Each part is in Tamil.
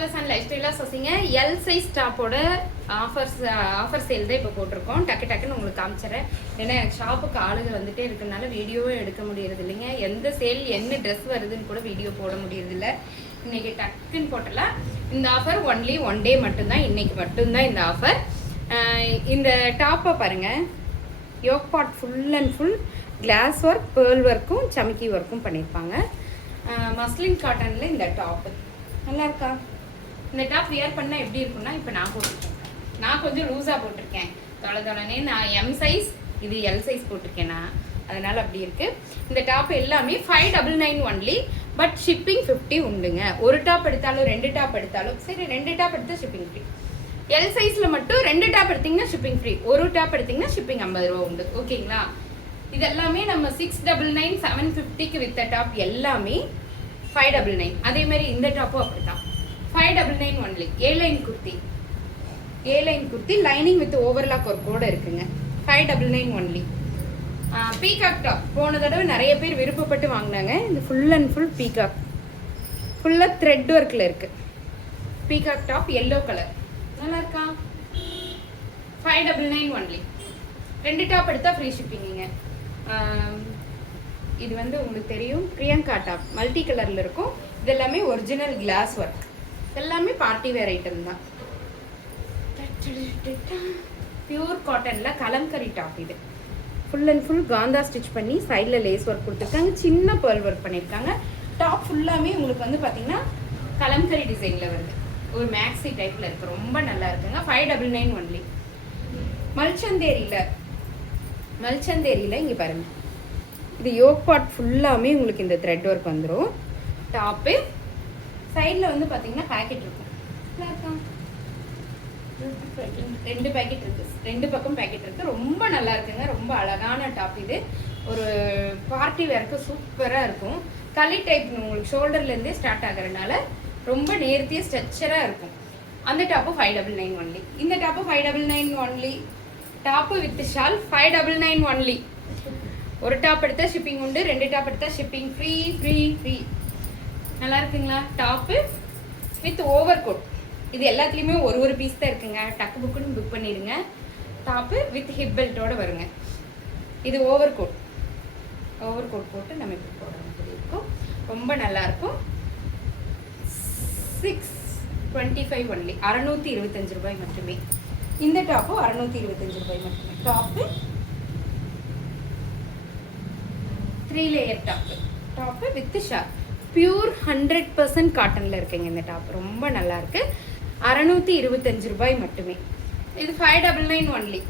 லைஃப் அண்ட் லைஃப் ஸ்டைலாக சொசிங்க எல் சைஸ் டாப்போட ஆஃபர் சேல் தான் இப்போ போட்டிருக்கோம். டக்குன்னு உங்களுக்கு காமிச்சிடறேன். ஏன்னா எனக்கு ஷாப்புக்கு ஆளுகள் வந்துட்டே இருக்கிறதுனால வீடியோவே எடுக்க முடியறது இல்லைங்க. எந்த சேல் என்ன ட்ரெஸ் வருதுன்னு கூட வீடியோ போட முடியறதில்ல. இன்னைக்கு டக்குன்னு போட்டலாம். இந்த ஆஃபர் ஒன்லி 1 டே மட்டும்தான், இன்னைக்கு மட்டும்தான் இந்த ஆஃபர். இந்த டாப்பை பாருங்கள், yoke part full and full glass work, pearl ஒர்க்கும் சமிக்கி ஒர்க்கும் பண்ணியிருப்பாங்க. மஸ்லின் காட்டனில் இந்த டாப்பு நல்லா இருக்கா? இந்த டாப் வியர் பண்ணால் எப்படி இருக்குன்னா, இப்போ நான் போட்டிருக்கேன். நான் கொஞ்சம் லூஸாக போட்டிருக்கேன். தொலைனே நான் எம் சைஸ், இது எல் சைஸ் போட்டிருக்கேன் நான், அதனால் அப்படி இருக்குது. இந்த டாப் எல்லாமே 599 ஒன்லி. பட் ஷிப்பிங் 50 உண்டுங்க. ஒரு டாப் எடுத்தாலும் 2 டாப் எடுத்தாலும் சரி, 2 டாப் எடுத்தால் ஷிப்பிங் ஃப்ரீ. எல் சைஸில் மட்டும் 2 டாப் எடுத்திங்கன்னா ஷிப்பிங் ஃப்ரீ, ஒரு டாப் எடுத்திங்கன்னா ஷிப்பிங் 50 ரூபா உண்டு. ஓகேங்களா? இது எல்லாமே நம்ம 699 750க்கு வித்த டாப் எல்லாமே 599. அதே மாதிரி இந்த டாப்பும் அப்படித்தான் 599 only. A line kurti lining with overlock ஒரு கூட இருக்குங்க. 599 ஒன்லி. பீகாக் டாப் போன தடவை நிறைய பேர் விருப்பப்பட்டு வாங்கினாங்க. இது ஃபுல் அண்ட் ஃபுல் பீகாக், ஃபுல்லாக த்ரெட் ஒர்க்கில் இருக்குது. பீகாக் டாப் எல்லோ கலர் நல்லா இருக்கா? 599 ஒன்லி. 2 டாப் எடுத்தால் ஃப்ரீ ஷிப்பிங்க. இது வந்து உங்களுக்கு தெரியும், பிரியங்கா டாப் மல்டி கலரில் இருக்கும். இது எல்லாமே ஒரிஜினல் கிளாஸ் ஒர்க், எல்லாமே பார்ட்டி வேர் ஐட்டம் தான். பியூர் காட்டனில் கலம்கரி டாப். இது full and full kantha stitch பண்ணி சைடில் லேஸ் ஒர்க் கொடுத்துருக்காங்க, சின்ன பேர்ல் ஒர்க் பண்ணியிருக்காங்க. டாப் ஃபுல்லாமே உங்களுக்கு வந்து பார்த்தீங்கன்னா கலம்கரி டிசைனில் வருது, ஒரு மேக்ஸி டைப்பில் இருக்குது. ரொம்ப நல்லா இருக்குங்க. 599 ஒன்லி. மல்சந்தேரியில் இங்கே பாருங்கள், இது யோக் பார்ட் ஃபுல்லாமே உங்களுக்கு இந்த த்ரெட் ஒர்க் வந்துடும். டாப்பு சைடில் வந்து பார்த்தீங்கன்னா பேக்கெட் இருக்கும். 2 பேக்கெட் இருக்குது, 2 பக்கம் பேக்கெட் இருக்குது. ரொம்ப நல்லா இருக்குங்க. ரொம்ப அழகான டாப். இது ஒரு பார்ட்டி வேருக்கு சூப்பராக இருக்கும். களி டைப் உங்களுக்கு ஷோல்டர்லேருந்தே ஸ்டார்ட் ஆகிறதுனால ரொம்ப நேர்த்தியாக ஸ்ட்ரக்சராக இருக்கும். அந்த டாப்பு 599 ஒன்லி. இந்த top 599 only. Top with shawl 599 only. ஒரு டாப் எடுத்தால் ஷிப்பிங் உண்டு, 2 டாப் எடுத்தால் ஷிப்பிங் ஃப்ரீ ஃப்ரீ ஃப்ரீ. நல்லா இருக்குங்களா? Top with over coat. இது எல்லாத்துலேயுமே ஒரு பீஸ் தான் இருக்குங்க. டக்கு புக்குன்னு புக் பண்ணிடுங்க. டாப்பு வித் ஹிப் பெல்ட்டோடு வருங்க. இது ஓவர் கோட் போட்டு நம்ம இப்போ போட மாதிரி இருக்கும். ரொம்ப நல்லாயிருக்கும். 625 ஒன்லி. 625 ரூபாய் மட்டுமே. இந்த டாப்பு 625 ரூபாய் மட்டுமே. Top 3 layer top with shawl. Pure 100% காட்டனில் இருக்குங்க இந்த டாப். ரொம்ப நல்லா இருக்கு. 625 ரூபாய் மட்டுமே. இது 599 only.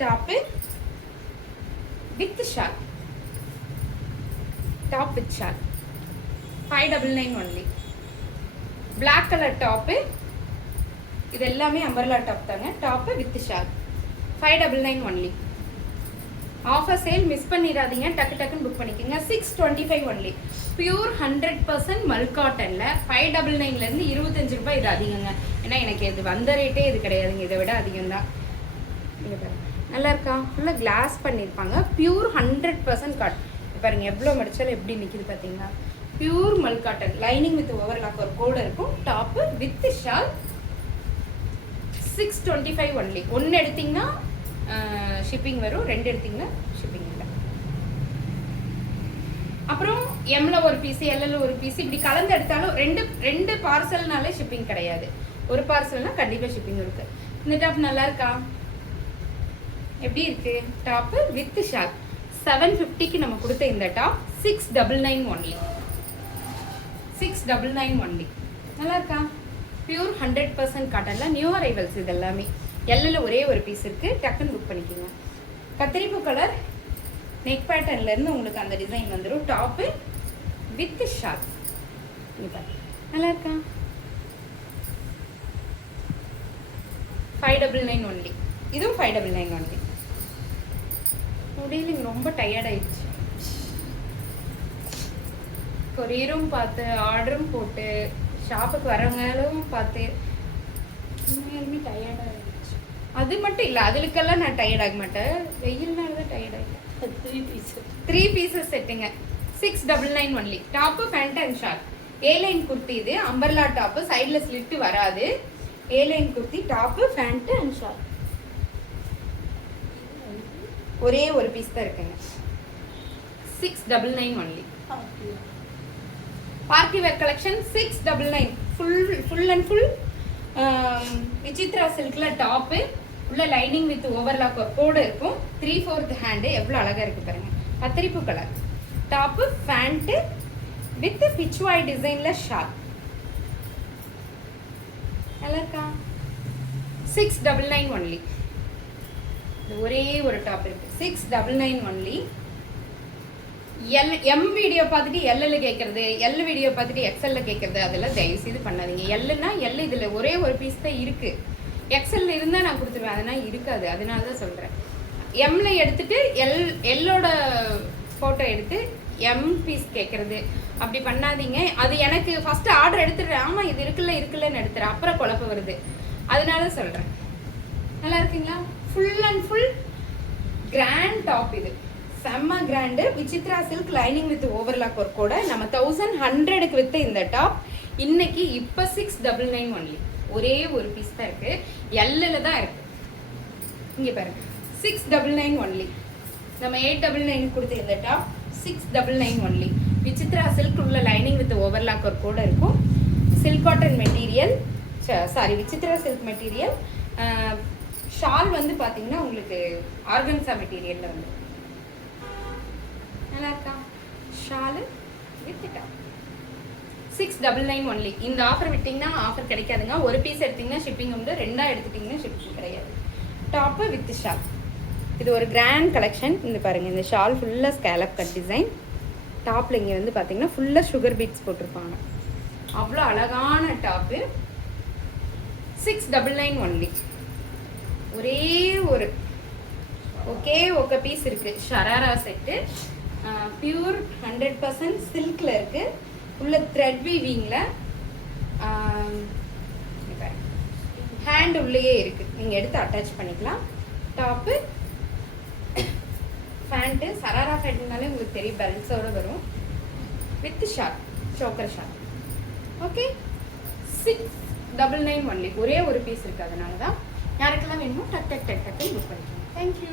Top with shawl. Top with shawl 599 only. Black colour top. இது எல்லாமே அம்பர்லா டாப் தாங்க. Top with shawl 599 only. Offer sale miss பண்ணிடாதீங்க. டக்குன்னு புக் பண்ணிக்கோங்க. 625 ஒன்லி. பியூர் 100% மல் காட்டனில் 599லேருந்து 25 ரூபாய். இது அதிகங்க. ஏன்னா எனக்கு இது வந்த ரேட்டே இது கிடையாதுங்க, இதை விட அதிகம்தான். இங்கே பாருங்க, நல்லா இருக்கா? ஃபுல்லாக கிளாஸ் பண்ணியிருப்பாங்க. Pure 100% cotton. பாருங்கள் எவ்வளோ மடிச்சாலும் எப்படி நிற்கிது பார்த்தீங்களா? Pure Mal cotton. Lining with overlock ஒரு கோடு இருக்கும். Top with shawl 625 only. 1 எடுத்திங்கன்னா ஷிப்பிங் வரும், 2 எடுத்திங்கன்னா ஷிப்பிங் இல்லை. அப்புறம் எம்ல ஒரு பீஸ், எல்ல ஒரு பீஸ், இப்படி கலந்து எடுத்தாலும் 2 பார்சல்னாலே ஷிப்பிங் கிடையாது. ஒரு பார்சல்னா கண்டிப்பாக ஷிப்பிங் இருக்கு. இந்த டாப் நல்லா இருக்கா? எப்படி இருக்கு? டாப்பு வித் ஷால் 750க்கு நம்ம கொடுத்த இந்த டாப் 699 ஒன்லி. 699 ஒன்லி. நல்லா இருக்கா? பியூர் 100% காட்டனில் நியூ அரைவல்ஸ். இது எல்லாமே எல்லில் ஒரே ஒரு பீஸ் இருக்குது. டக்குன்னு புக் பண்ணிக்கோங்க. கத்திரிப்பூ கலர் நெக் பேட்டர்ன்லேருந்து உங்களுக்கு அந்த டிசைன் வந்துடும். Top with shawl. நல்லா இருக்கா? 599 ஒன்லி. இதுவும் 599 ஒன்லி. முடியலைங்க, ரொம்ப டயர்டாயிடுச்சு. கொரியரும் பார்த்து, ஆர்டரும் போட்டு, ஷாப்புக்கு வரவங்களும் பார்த்து உண்மையாலுமே டயர்டாகிடுச்சு. அது மட்டும் இல்லை, அதுக்கெல்லாம் நான் டயர்ட் ஆக மாட்டேன். வெயில்னால தான் டயர்ட் ஆகிட்டேன். 3 பீசஸ் செட்டுங்க. 699 only. Top pant and short a line kurti இது அம்பர்லா டாப் சைடுல ஸ்லிட் வராது a line kurti top pant and short ஒரே ஒரு பீஸ் தான் இருக்குங்க 699 only party wear collection 699 full and full Vichitra சில்க்ல டாப் உள்ள லைனிங் வித் ஓவர்லாக் கோடு இருக்கும் 3/4 ஹேண்ட் எவ்வளவு அழகா இருக்கு பாருங்க பத்திரிப்பு colour top pant with pichwai டிசைன்ல ஷார்ட் நல்லா இருக்கா 699 ஒன்லி ஒரே ஒரு டாப் இருக்கு 699 ஒன்லி எம் வீடியோ பார்த்துட்டு எல்ல கேட்கறது எல் வீடியோ பார்த்துட்டு எக்ஸ்எல்ல கேட்கறது அதெல்லாம் தயவு செய்து பண்ணாதீங்க எல்லுன்னா எல் இதுல ஒரே ஒரு பீஸ் தான் இருக்கு எக்ஸ்எல்ல இருந்தா நான் கொடுத்துருவேன் அதனால் இருக்காது அதனால தான் சொல்றேன் எம்ல எடுத்துட்டு எல்லோட போட்டோ எடுத்து எம் பீஸ் கேட்கறது அப்படி பண்ணாதீங்க அது எனக்கு ஃபர்ஸ்ட் ஆர்டர் எடுத்துடுறேன் ஆமா இது இருக்குல்லன்னு எடுத்துறேன் அப்புறம் குழப்பம் வருது அதனால சொல்றேன் நல்லா இருக்குங்களா full and full grand top இது செம்ம grand Vichitra silk lining with overlock ஒர்க்கோட நம்ம 1100க்கு வித்த இந்த டாப் இன்னைக்கு இப்போ 699 ஒன்லி ஒரே ஒரு பீஸ் தான் இருக்கு எல்ல தான் இருக்கு இங்க பாருங்க 699 ஒன்லி நம்ம 899 கொடுத்த இந்த டாப் 699 ஒன்லி விசித்ரா சில்க் உள்ள லைனிங் வித் ஓவர்லாக் ஒர்க்கோட இருக்கும் silk cotton material sari Vichitra silk material shawl வந்து பாத்தீங்கன்னா உங்களுக்கு ஆர்கன்சா மெட்டீரியல்ல வந்து நல்லா இருக்கா ஷால் வித் டாப் 699 ஒன்லி இந்த ஆஃபர் விட்டீங்கன்னா ஆஃபர் கிடைக்காதுங்க ஒரு பீஸ் எடுத்தீங்கன்னா ஷிப்பிங் உண்டு ரெண்டா எடுத்துட்டீங்கன்னா ஷிப்பிங் கிடையாது டாப் வித் ஷால் இது ஒரு கிராண்ட் கலெக்ஷன் இந்த பாருங்க இந்த ஷால் ஃபுல்லா ஸ்கேலப் கட் டிசைன் டாப்ல இங்க வந்து பாத்தீங்கன்னா ஃபுல்லா சுகர் பீட்ஸ் போட்டிருப்பாங்க அவ்வளோ அழகான டாப் 699 ஒன்லி ஒரே ஒரு ஒக்க பீஸ் இருக்கு ஷராரா செட்டு பியூர் 100% சில்க்ல இருக்கு உள்ள த்ரெட் வீவிங்ல ஹேண்ட் உள்ளேயே இருக்கு நீங்க எடுத்து அட்டாச் பண்ணிக்கலாம் டாப் பேண்ட் சராரா பேண்ட்னாலே உங்களுக்கு தெரியும் பெல்ட்ஸோட வரும் with short choker short okay 699 only ஒரே ஒரு பீஸ் இருக்கு அதனால தான் யாருக்கெல்லாம் வேணுமோ டக் புக் பண்ணிக்கலாம் தேங்க்யூ